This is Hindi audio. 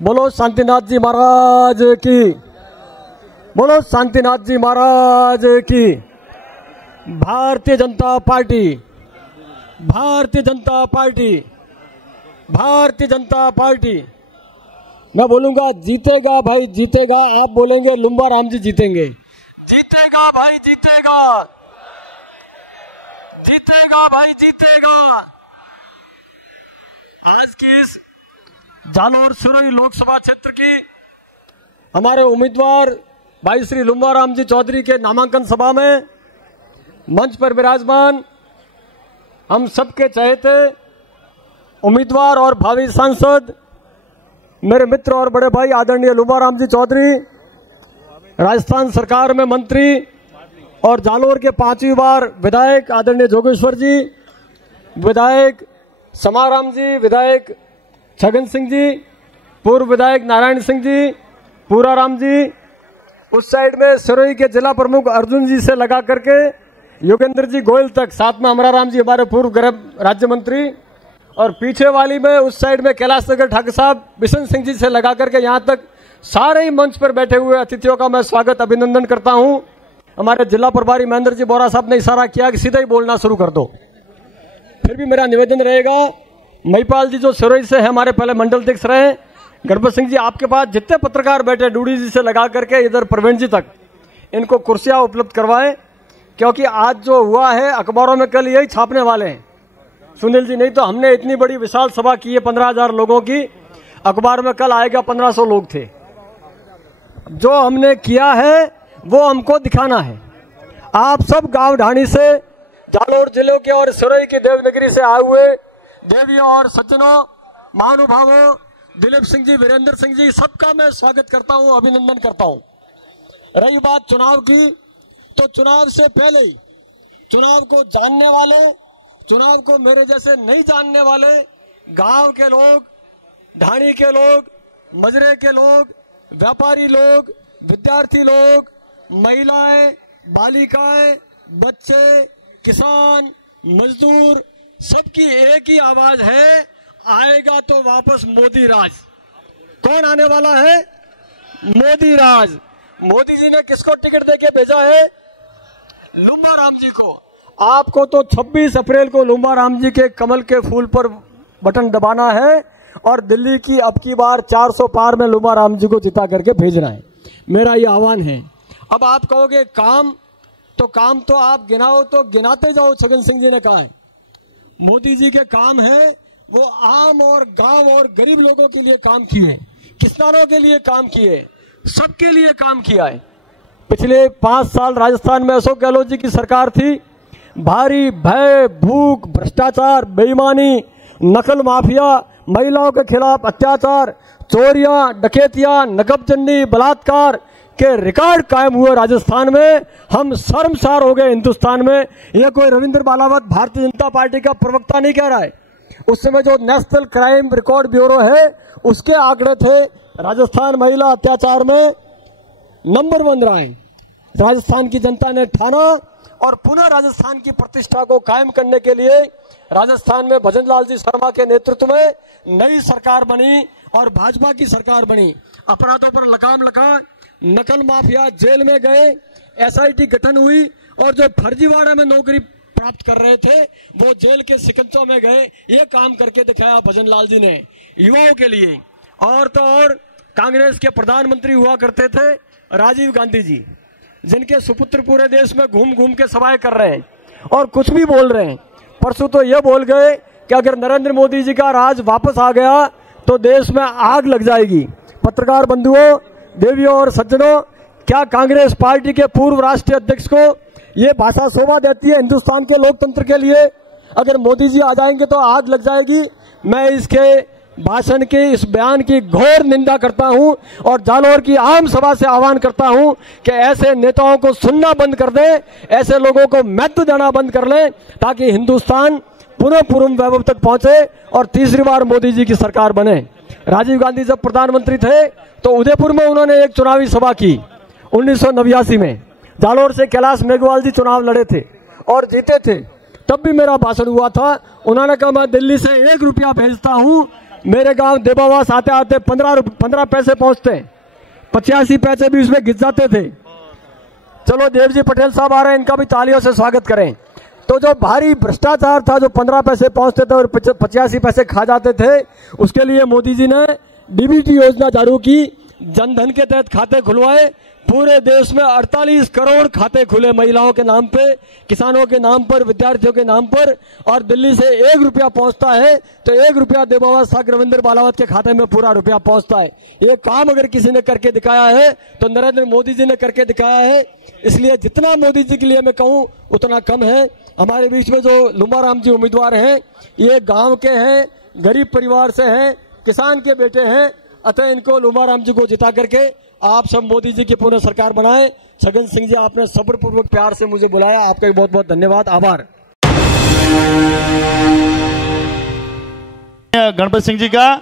बोलो शांतिनाथ जी महाराज की, बोलो शांतिनाथ जी महाराज की। Bharatiya Janata party, Bharatiya Janata party, Bharatiya Janata party. मैं बोलूंगा जीतेगा भाई जीतेगा, आप बोलेंगे लुम्बा राम जी जीतेंगे। जीतेगा भाई जीतेगा, जीतेगा भाई जीतेगा। आज की इस जालोर सिरोही लोकसभा क्षेत्र की हमारे उम्मीदवार भाई श्री लुम्बा राम जी चौधरी के नामांकन सभा में मंच पर विराजमान हम सबके चहेते उम्मीदवार और भावी सांसद मेरे मित्र और बड़े भाई आदरणीय लुम्बा राम जी चौधरी, राजस्थान सरकार में मंत्री और जालोर के 5वीं बार विधायक आदरणीय जोगेश्वर जी, विधायक समाराम जी, विधायक छगन सिंह जी, पूर्व विधायक नारायण सिंह जी, पूराराम जी, उस साइड में सिरोही के जिला प्रमुख अर्जुन जी से लगा करके योगेंद्र जी गोयल तक, साथ में अमराराम जी हमारे पूर्व गृह राज्य मंत्री, और पीछे वाली में उस साइड में कैलाश नगर ठाकुर साहब बिशन सिंह जी से लगा करके यहाँ तक सारे ही मंच पर बैठे हुए अतिथियों का मैं स्वागत अभिनंदन करता हूँ। हमारे जिला प्रभारी महेंद्र जी बोरा साहब ने इशारा किया कि सीधा ही बोलना शुरू कर दो। फिर भी मेरा निवेदन रहेगा, महिपाल जी जो सिरोही से है हमारे पहले मंडल अध्यक्ष रहे, गणपत सिंह जी आपके पास जितने पत्रकार बैठे डूडी जी से लगा करके इधर प्रवीण जी तक, इनको कुर्सियां उपलब्ध करवाएं, क्योंकि आज जो हुआ है अखबारों में कल यही छापने वाले हैं सुनील जी। नहीं तो हमने इतनी बड़ी विशाल सभा की है 15,000 लोगों की, अखबार में कल आएगा 1500 लोग थे। जो हमने किया है वो हमको दिखाना है। आप सब गांव ढाणी से, जालोर जिले के और सिरोही की देवनगरी से आए हुए देवियों और सज्जनों, महानुभावों, दिलीप सिंह जी, वीरेंद्र सिंह जी, सबका मैं स्वागत करता हूं, अभिनंदन करता हूं। रही बात चुनाव की, तो चुनाव से पहले चुनाव को जानने वालों, चुनाव को मेरे जैसे नहीं जानने वाले गांव के लोग, ढाणी के लोग, मजरे के लोग, व्यापारी लोग, विद्यार्थी लोग, महिलाएं, बालिकाएं, बच्चे, किसान, मजदूर, सबकी एक ही आवाज है, आएगा तो वापस मोदी राज। कौन आने वाला है? मोदी राज। मोदी जी ने किसको टिकट देके भेजा है? लुम्बा राम जी को। आपको तो 26 अप्रैल को लुम्बा राम जी के कमल के फूल पर बटन दबाना है और दिल्ली की अब की बार 400 पार में लुम्बा राम जी को जिता करके भेजना है। मेरा ये आह्वान है। अब आप कहोगे काम, तो काम तो आप गिनाओ तो गिनाते जाओ। छगन सिंह जी ने कहा है मोदी जी के काम है वो आम और गांव और गरीब लोगों के लिए काम किए, किसानों के लिए काम किए, सबके लिए काम किया है। पिछले 5 साल राजस्थान में अशोक गहलोत जी की सरकार थी। भारी भय, भूख, भ्रष्टाचार, बेईमानी, नकल माफिया, महिलाओं के खिलाफ अत्याचार, चोरियां, डकैतियां, नकबचंदी, बलात्कार के रिकॉर्ड कायम हुए राजस्थान में। हम शर्मसार हो गए हिंदुस्तान में। यह कोई रविंद्र बालावत भारतीय जनता पार्टी का प्रवक्ता नहीं कह रहा है। उस समय जो नेशनल क्राइम रिकॉर्ड ब्यूरो है उसके आंकड़े थे, राजस्थान महिला अत्याचार में नंबर 1 रहा है। राजस्थान की जनता ने ठाना और पुनः राजस्थान की प्रतिष्ठा को कायम करने के लिए राजस्थान में भजन लाल जी शर्मा के नेतृत्व में नई सरकार बनी और भाजपा की सरकार बनी। अपराधों पर लगाम लगा, नकल माफिया जेल में गए, SIT गठन हुई और जो फर्जीवाड़ा में नौकरी प्राप्त कर रहे थे वो जेल के सिकंजों में गए। ये काम करके दिखाया भजन लाल जी ने युवाओं के लिए। और तो और कांग्रेस के प्रधानमंत्री हुआ करते थे राजीव गांधी जी, जिनके सुपुत्र पूरे देश में घूम घूम के सभाएं कर रहे हैं और कुछ भी बोल रहे हैं। परसों तो ये बोल गए कि अगर नरेंद्र मोदी जी का राज वापस आ गया तो देश में आग लग जाएगी। पत्रकार बंधुओं, देवियों और सज्जनों, क्या कांग्रेस पार्टी के पूर्व राष्ट्रीय अध्यक्ष को ये भाषा शोभा देती है हिंदुस्तान के लोकतंत्र के लिए? अगर मोदी जी आ जाएंगे तो आग लग जाएगी। मैं इसके भाषण के इस बयान की घोर निंदा करता हूं और जालोर की आम सभा से आह्वान करता हूं कि ऐसे नेताओं को सुनना बंद कर दें, ऐसे लोगों को महत्व देना बंद कर लें, ताकि हिंदुस्तान पुनः पूर्ण वैभव तक पहुंचे और तीसरी बार मोदी जी की सरकार बने। राजीव गांधी जब प्रधानमंत्री थे तो उदयपुर में उन्होंने एक चुनावी सभा की 1989 में। जालोर से कैलाश मेघवाल जी चुनाव लड़े थे और जीते थे। तब भी मेरा भाषण हुआ था। उन्होंने कहा मैं दिल्ली से 1 रुपया भेजता हूं, मेरे गांव देवावास आते आते 15 पैसे पहुंचते, 85 पैसे भी उसमें घिस जाते थे। चलो देवजी पटेल साहब आ रहे हैं, इनका भी तालियों से स्वागत करें। तो जो भारी भ्रष्टाचार था, जो 15 पैसे पहुंचते थे और 85 पैसे खा जाते थे, उसके लिए मोदी जी ने डीबीटी योजना चालू की, जनधन के तहत खाते खुलवाए। पूरे देश में 48 करोड़ खाते खुले, महिलाओं के नाम पे, किसानों के नाम पर, विद्यार्थियों के नाम पर। और दिल्ली से 1 रुपया पहुंचता है तो 1 रुपया देवावास साग रविंद्र बालावत के खाते में पूरा रुपया पहुंचता है। ये काम अगर किसी ने करके दिखाया है तो नरेंद्र मोदी जी ने करके दिखाया है। इसलिए जितना मोदी जी के लिए मैं कहूं उतना कम है। हमारे बीच में जो लुम्बाराम जी उम्मीदवार हैं, ये गांव के हैं, गरीब परिवार से हैं, किसान के बेटे हैं। अतः इनको लुम्बाराम जी को जिता करके आप सब मोदी जी की पूर्ण सरकार बनाएं। छगन सिंह जी, आपने सब्रपूर्वक प्यार से मुझे बुलाया, आपका बहुत बहुत धन्यवाद, आभार। गणपत सिंह जी का